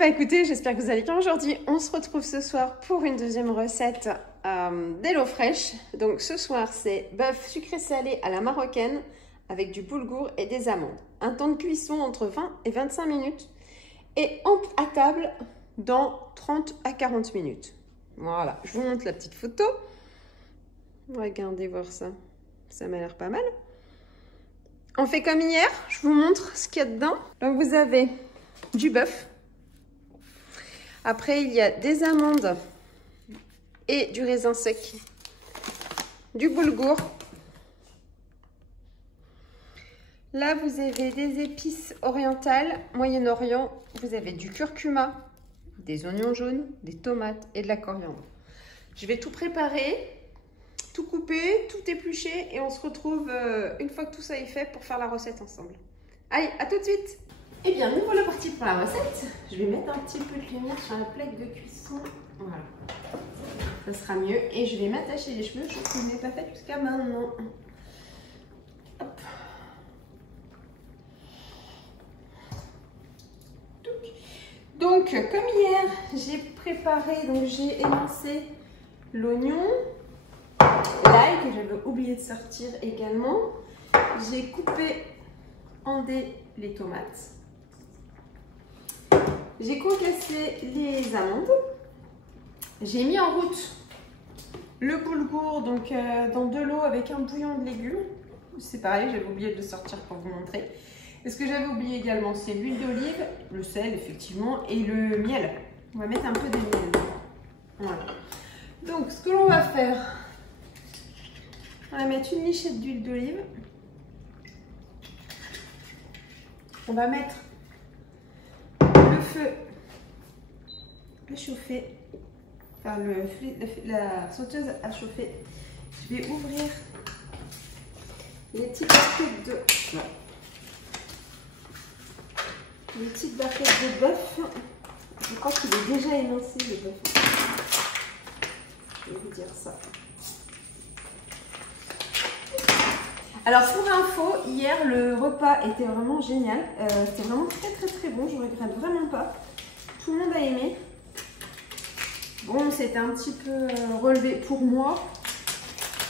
bah écoutez, j'espère que vous allez bien aujourd'hui. On se retrouve ce soir pour une deuxième recette d'HelloFresh. Donc ce soir, c'est bœuf sucré salé à la marocaine avec du boulgour et des amandes. Un temps de cuisson entre 20 et 25 minutes et à table dans 30 à 40 minutes. Voilà, je vous montre la petite photo. Regardez voir ça. Ça m'a l'air pas mal. On fait comme hier, je vous montre ce qu'il y a dedans. Donc vous avez du bœuf. Après, il y a des amandes et du raisin sec. Du boulgour. Là, vous avez des épices orientales, Moyen-Orient. Vous avez du curcuma, des oignons jaunes, des tomates et de la coriandre. Je vais tout préparer, tout couper, tout éplucher et on se retrouve une fois que tout ça est fait pour faire la recette ensemble. Allez, à tout de suite! Eh bien, nous voilà partis pour la recette. Je vais mettre un petit peu de lumière sur la plaque de cuisson. Voilà. Ça sera mieux. Et je vais m'attacher les cheveux, chose que je n'ai pas fait jusqu'à maintenant. Hop. Donc, comme hier, j'ai préparé, donc j'ai émincé l'oignon, l'ail que j'avais oublié de sortir également. J'ai coupé en dés les tomates. J'ai concassé les amandes. J'ai mis en route le boulgour donc, dans de l'eau avec un bouillon de légumes. C'est pareil, j'avais oublié de le sortir pour vous montrer. Et ce que j'avais oublié également, c'est l'huile d'olive, le sel effectivement, et le miel. On va mettre un peu de miel. Voilà. Donc, ce que l'on va faire, on va mettre une lichette d'huile d'olive. On va mettre le feu à chauffer, enfin la sauteuse à chauffer. Je vais ouvrir les petites barquettes de bœuf. Je crois qu'il est déjà émincé le bœuf. Je vais vous dire ça. Alors pour info, hier le repas était vraiment génial, c'était vraiment très bon, je ne regrette vraiment pas, tout le monde a aimé. Bon, c'était un petit peu relevé pour moi,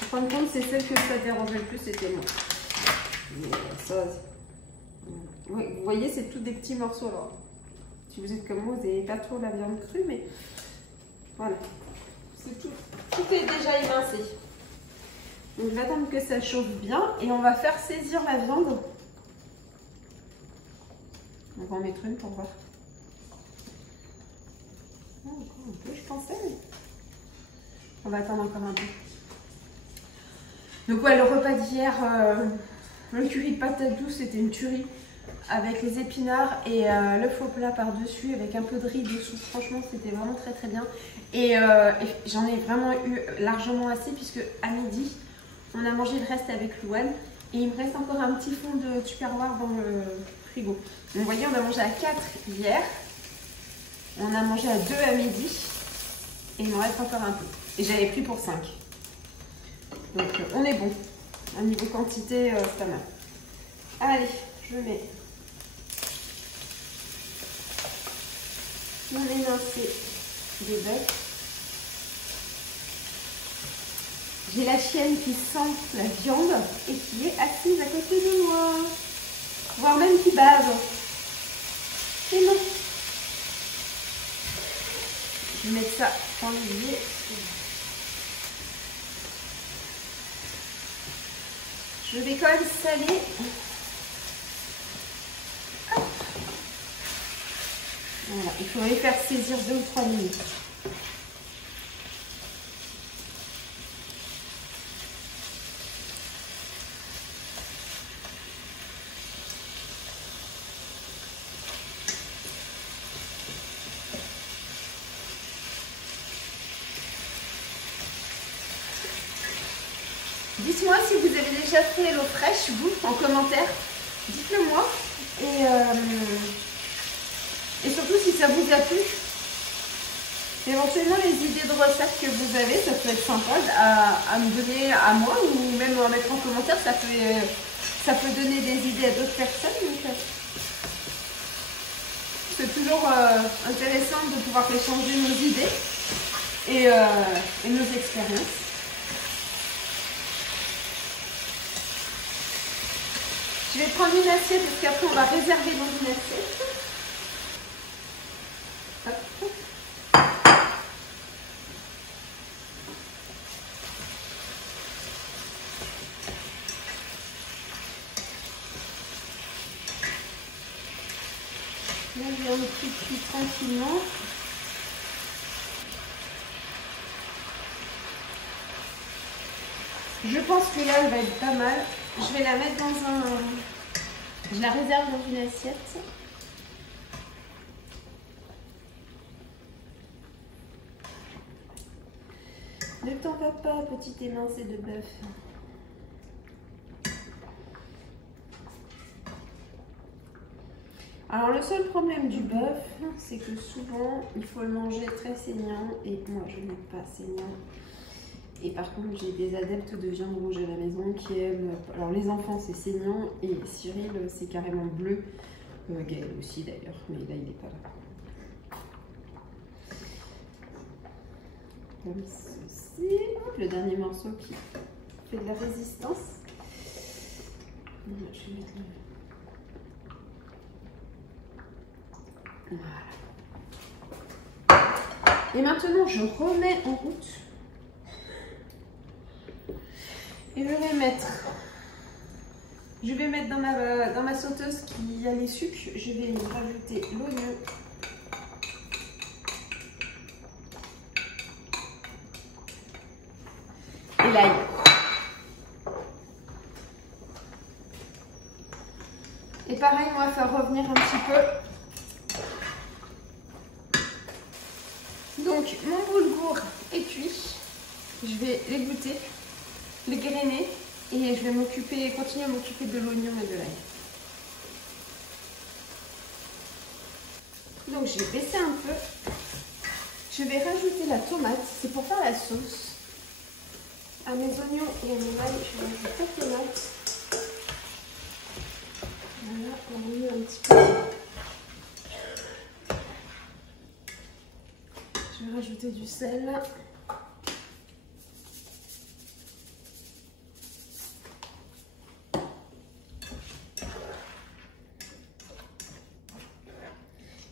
en fin de compte c'est celle que ça dérangeait le plus, c'était moi. Mais ça, ouais, vous voyez, c'est tout des petits morceaux alors. Si vous êtes comme moi, vous n'avez pas trop la viande crue, mais voilà, c'est tout est déjà émincé. Donc j'attends que ça chauffe bien et on va faire saisir la viande. On va en mettre une pour voir. Oh, encore un peu, je pensais. Mais... on va attendre encore un peu. Donc ouais, le repas d'hier, le curry de patates douces, c'était une tuerie avec les épinards et le faux plat par-dessus avec un peu de riz dessous. Franchement, c'était vraiment très bien. Et j'en ai vraiment eu largement assez puisque à midi, on a mangé le reste avec Louane et il me reste encore un petit fond de tupperware dans le frigo. Donc vous voyez, on a mangé à 4 hier, on a mangé à 2 à midi et il me reste encore un peu. Et j'avais pris pour 5. Donc on est bon. À niveau quantité, c'est pas mal. Allez, je mets mon émincé de bœuf. J'ai la chienne qui sent la viande et qui est assise à côté de moi, voire même qui bave. C'est bon. Je vais mettre ça dans l'huile. Je vais quand même saler. Hop. Voilà, il faudrait faire saisir 2 ou 3 minutes. Dites-moi si vous avez déjà fait HelloFresh, vous, en commentaire. Dites-le moi. Et surtout si ça vous a plu. Éventuellement les idées de recettes que vous avez, ça peut être sympa à me donner à moi ou même à mettre en commentaire. Ça peut donner des idées à d'autres personnes. Donc, c'est toujours toujours intéressant de pouvoir échanger nos idées et nos expériences. Je vais prendre une assiette parce qu'après on va réserver dans une assiette. Hop. Là, je vais en cuire tranquillement. Je pense que là, elle va être pas mal. Je vais la mettre dans un... Je la réserve dans une assiette. Ne t'en va pas, petite émincée de bœuf. Alors le seul problème du bœuf, c'est que souvent il faut le manger très saignant et moi je n'aime pas saignant. Et par contre j'ai des adeptes de viande rouge à la maison qui aiment, alors les enfants c'est saignant et Cyril c'est carrément bleu, Gaël aussi d'ailleurs, mais là il n'est pas là. Comme ceci, hop, le dernier morceau qui fait de la résistance. Je vais mettre le... Voilà. Et maintenant, je remets en route. Et je vais mettre dans ma sauteuse qui a les sucres. Je vais y rajouter l'oignon. Et l'ail. Et pareil, on va faire revenir un petit peu. Donc mon boulgour est cuit, je vais l'égoutter, le grainer et je vais continuer à m'occuper de l'oignon et de l'ail. Donc j'ai baissé un peu, je vais rajouter la tomate, c'est pour faire la sauce. À mes oignons et à mon ail, je vais rajouter la tomate. Voilà, on remet un petit peu. Je vais rajouter du sel.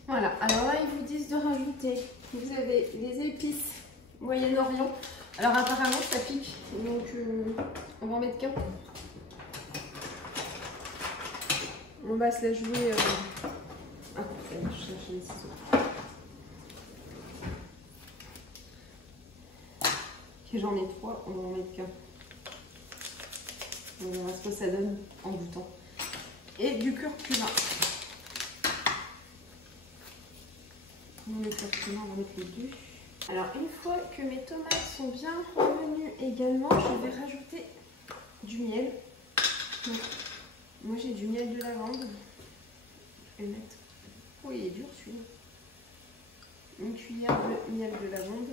Voilà, alors là ils vous disent de rajouter, vous avez les épices Moyen-Orient. Alors apparemment ça pique, donc on va en mettre qu'un. On va se la jouer... Ah, ça marche, je cherche les ciseaux. J'en ai 3, on va en mettre qu'un. On verra ce que ça donne en goûtant. Et du curcuma. On va mettre le curcuma, on va mettre les deux. Alors une fois que mes tomates sont bien revenues également, je vais rajouter du miel. Donc, moi j'ai du miel de lavande. Je vais mettre... Oh, il est dur celui-là. Une cuillère de miel de lavande.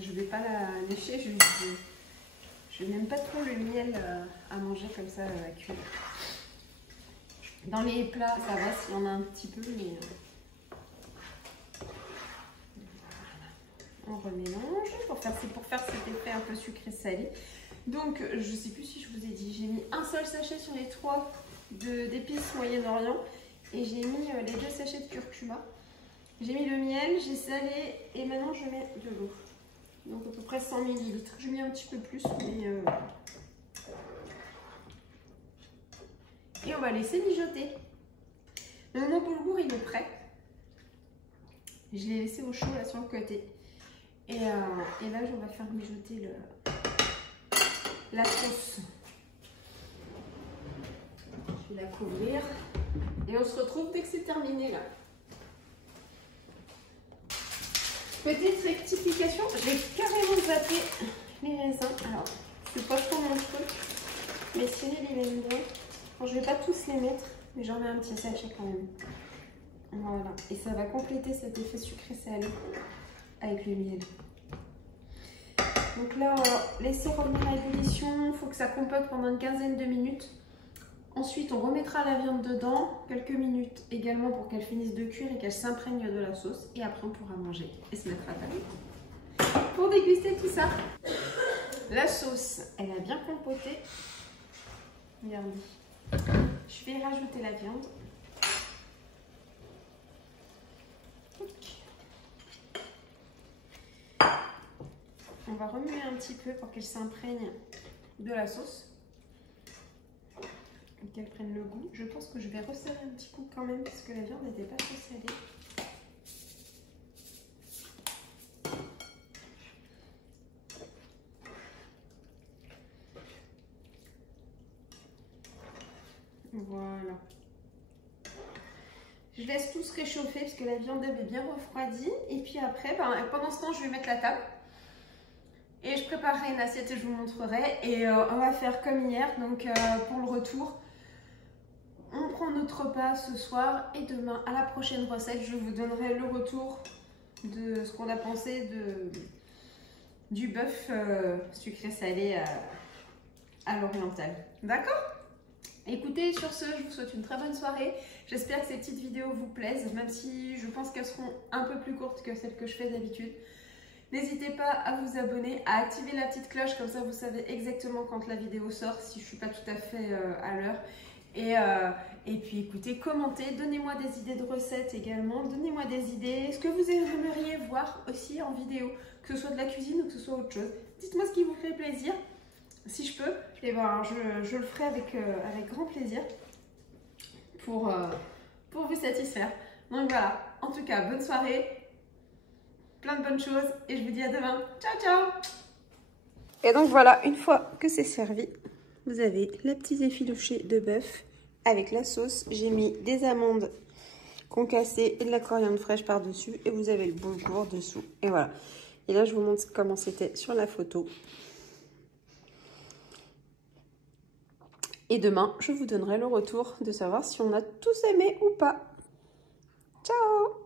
Je ne vais pas la lécher, je n'aime pas trop le miel à manger comme ça à cuire. Dans les plats, ça va s'il y en a un petit peu, mais... On remélange pour faire cet effet un peu sucré-salé. Donc, je ne sais plus si je vous ai dit, j'ai mis un seul sachet sur les 3 d'épices Moyen-Orient et j'ai mis les 2 sachets de curcuma. J'ai mis le miel, j'ai salé et maintenant je mets de l'eau. Donc à peu près 100 ml. Je mets un petit peu plus, mais... Et on va laisser mijoter. Donc mon boulgour il est prêt. Je l'ai laissé au chaud là sur le côté. Et là on va faire mijoter la sauce. Je vais la couvrir. Et on se retrouve dès que c'est terminé là. Petite rectification, j'ai carrément zappé les raisins. Alors, c'est pas trop mon truc, mais Cyril il aime bien. Bon, je vais pas tous les mettre, mais j'en mets un petit sachet quand même. Voilà, et ça va compléter cet effet sucré-salé avec le miel. Donc là, on va laisser revenir à ébullition. Il faut que ça compote pendant une quinzaine de minutes. Ensuite, on remettra la viande dedans, quelques minutes également pour qu'elle finisse de cuire et qu'elle s'imprègne de la sauce. Et après, on pourra manger et se mettre à table pour déguster tout ça. La sauce, elle a bien compoté. Regardez. Je vais rajouter la viande. On va remuer un petit peu pour qu'elle s'imprègne de la sauce. Qu'elle prenne le goût. Je pense que je vais resserrer un petit coup quand même parce que la viande n'était pas trop salée. Voilà. Je laisse tout se réchauffer parce que la viande avait bien refroidi. Et puis après, pendant ce temps, je vais mettre la table. Et je préparerai une assiette et je vous montrerai. Et on va faire comme hier. Donc pour le retour, on prend notre repas ce soir. Et demain, à la prochaine recette, je vous donnerai le retour de ce qu'on a pensé du bœuf sucré salé à l'oriental. D'accord ? Écoutez, sur ce, je vous souhaite une très bonne soirée. J'espère que ces petites vidéos vous plaisent, même si je pense qu'elles seront un peu plus courtes que celles que je fais d'habitude. N'hésitez pas à vous abonner, à activer la petite cloche, comme ça vous savez exactement quand la vidéo sort, si je ne suis pas tout à fait à l'heure. Et puis écoutez, commentez, donnez-moi des idées de recettes également, donnez-moi des idées, ce que vous aimeriez voir aussi en vidéo, que ce soit de la cuisine ou que ce soit autre chose. Dites-moi ce qui vous fait plaisir. Si je peux, et ben, je le ferai avec grand plaisir pour vous satisfaire. Donc voilà, en tout cas, bonne soirée, plein de bonnes choses et je vous dis à demain. Ciao, ciao! Et donc voilà, une fois que c'est servi, vous avez les petits effilochés de bœuf avec la sauce. J'ai mis des amandes concassées et de la coriandre fraîche par-dessus et vous avez le boulgour dessous. Et voilà. Et là, je vous montre comment c'était sur la photo. Et demain, je vous donnerai le retour de savoir si on a tous aimé ou pas. Ciao!